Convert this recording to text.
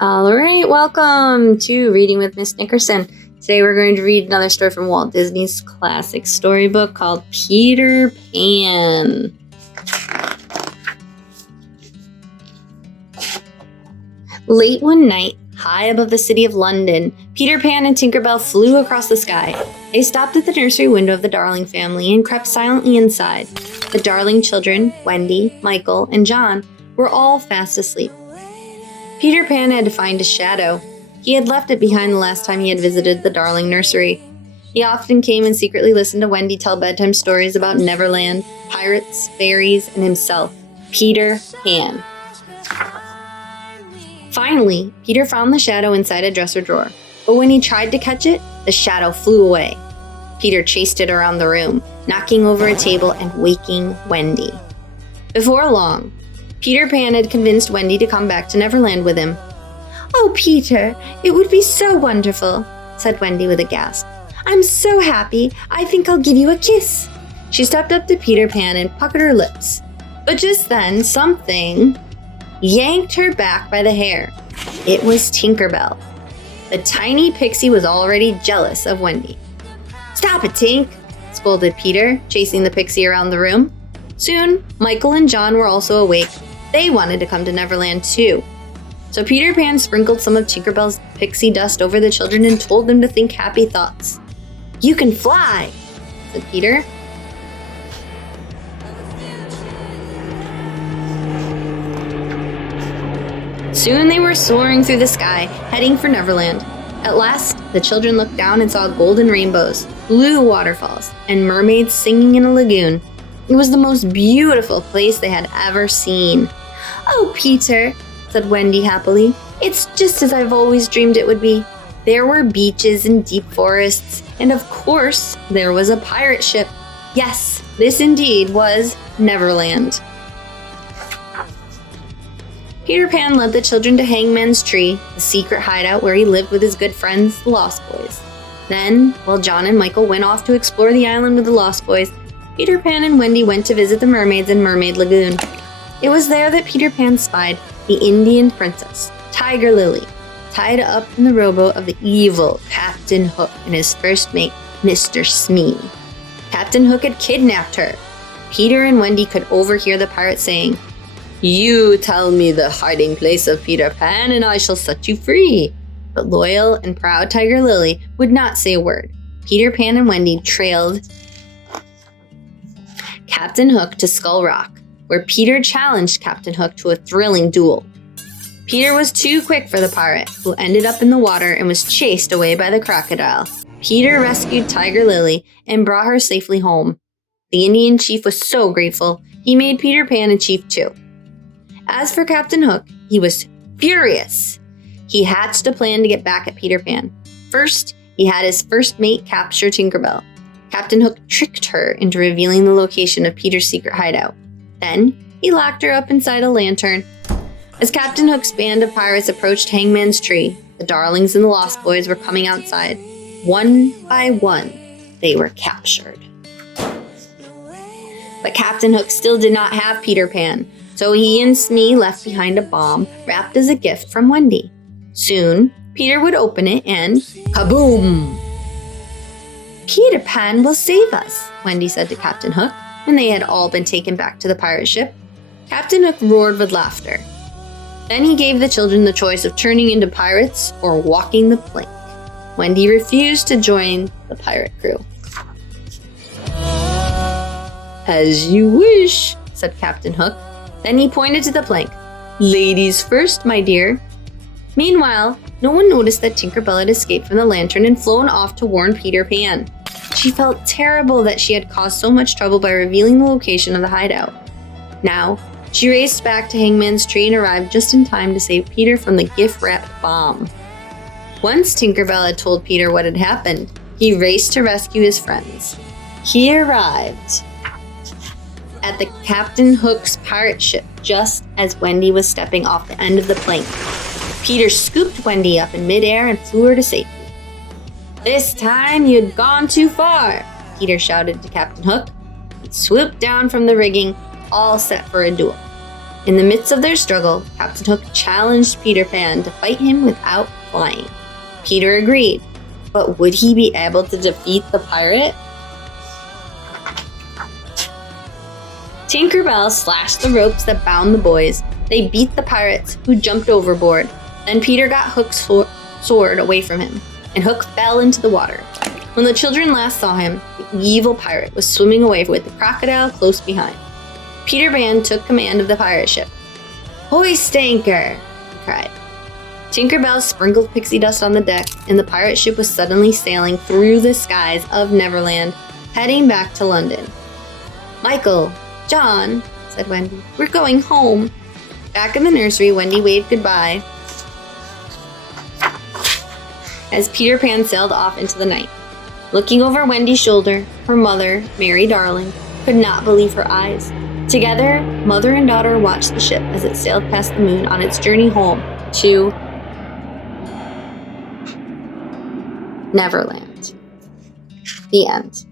All right, welcome to Reading with Miss Nickerson. Today we're going to read another story from Walt Disney's classic storybook called Peter Pan. Late one night, high above the city of London, Peter Pan and Tinker Bell flew across the sky. They stopped at the nursery window of the Darling family and crept silently inside. The Darling children, Wendy, Michael, and John, were all fast asleep. Peter Pan had to find his shadow. He had left it behind the last time he had visited the Darling nursery. He often came and secretly listened to Wendy tell bedtime stories about Neverland, pirates, fairies, and himself, Peter Pan. Finally, Peter found the shadow inside a dresser drawer, but when he tried to catch it, the shadow flew away. Peter chased it around the room, knocking over a table and waking Wendy. Before long, Peter Pan had convinced Wendy to come back to Neverland with him. "Oh, Peter, it would be so wonderful," said Wendy with a gasp. "I'm so happy, I think I'll give you a kiss." She stepped up to Peter Pan and puckered her lips. But just then, something yanked her back by the hair. It was Tinker Bell. The tiny pixie was already jealous of Wendy. "Stop it, Tink," scolded Peter, chasing the pixie around the room. Soon, Michael and John were also awake. They wanted to come to Neverland too. So Peter Pan sprinkled some of Tinker Bell's pixie dust over the children and told them to think happy thoughts. "You can fly," said Peter. Soon they were soaring through the sky, heading for Neverland. At last, the children looked down and saw golden rainbows, blue waterfalls, and mermaids singing in a lagoon. It was the most beautiful place they had ever seen. "Oh, Peter," said Wendy happily, "it's just as I've always dreamed it would be. There were beaches and deep forests, and of course, there was a pirate ship. Yes, this indeed was Neverland." Peter Pan led the children to Hangman's Tree, the secret hideout where he lived with his good friends, the Lost Boys. Then, while John and Michael went off to explore the island with the Lost Boys, Peter Pan and Wendy went to visit the mermaids in Mermaid Lagoon. It was there that Peter Pan spied the Indian princess, Tiger Lily, tied up in the rowboat of the evil Captain Hook and his first mate, Mr. Smee. Captain Hook had kidnapped her. Peter and Wendy could overhear the pirate saying, "You tell me the hiding place of Peter Pan and I shall set you free." But loyal and proud Tiger Lily would not say a word. Peter Pan and Wendy trailed Captain Hook to Skull Rock, where Peter challenged Captain Hook to a thrilling duel. Peter was too quick for the pirate, who ended up in the water and was chased away by the crocodile. Peter rescued Tiger Lily and brought her safely home. The Indian chief was so grateful, he made Peter Pan a chief too. As for Captain Hook, he was furious. He hatched a plan to get back at Peter Pan. First, he had his first mate capture Tinker Bell. Captain Hook tricked her into revealing the location of Peter's secret hideout. Then, he locked her up inside a lantern. As Captain Hook's band of pirates approached Hangman's Tree, the Darlings and the Lost Boys were coming outside. One by one, they were captured. But Captain Hook still did not have Peter Pan, so he and Smee left behind a bomb wrapped as a gift from Wendy. Soon, Peter would open it and kaboom! "Peter Pan will save us," Wendy said to Captain Hook when they had all been taken back to the pirate ship. Captain Hook roared with laughter. Then he gave the children the choice of turning into pirates or walking the plank. Wendy refused to join the pirate crew. "As you wish," said Captain Hook. Then he pointed to the plank. "Ladies first, my dear." Meanwhile, no one noticed that Tinker Bell had escaped from the lantern and flown off to warn Peter Pan. She felt terrible that she had caused so much trouble by revealing the location of the hideout. Now, she raced back to Hangman's Tree and arrived just in time to save Peter from the gift-wrapped bomb. Once Tinker Bell had told Peter what had happened, he raced to rescue his friends. He arrived at the Captain Hook's pirate ship just as Wendy was stepping off the end of the plank. Peter scooped Wendy up in midair and flew her to safety. "This time you'd gone too far," Peter shouted to Captain Hook. He swooped down from the rigging, all set for a duel. In the midst of their struggle, Captain Hook challenged Peter Pan to fight him without flying. Peter agreed, but would he be able to defeat the pirate? Tinkerbell slashed the ropes that bound the boys. They beat the pirates, who jumped overboard. Then Peter got Hook's sword away from him, and Hook fell into the water. When the children last saw him, the evil pirate was swimming away with the crocodile close behind. Peter Pan took command of the pirate ship. "Hoist anchor!" he cried. Tinkerbell sprinkled pixie dust on the deck, and the pirate ship was suddenly sailing through the skies of Neverland, heading back to London. "Michael, John," said Wendy, "we're going home." Back in the nursery, Wendy waved goodbye as Peter Pan sailed off into the night. Looking over Wendy's shoulder, her mother, Mary Darling, could not believe her eyes. Together, mother and daughter watched the ship as it sailed past the moon on its journey home to Neverland. The end.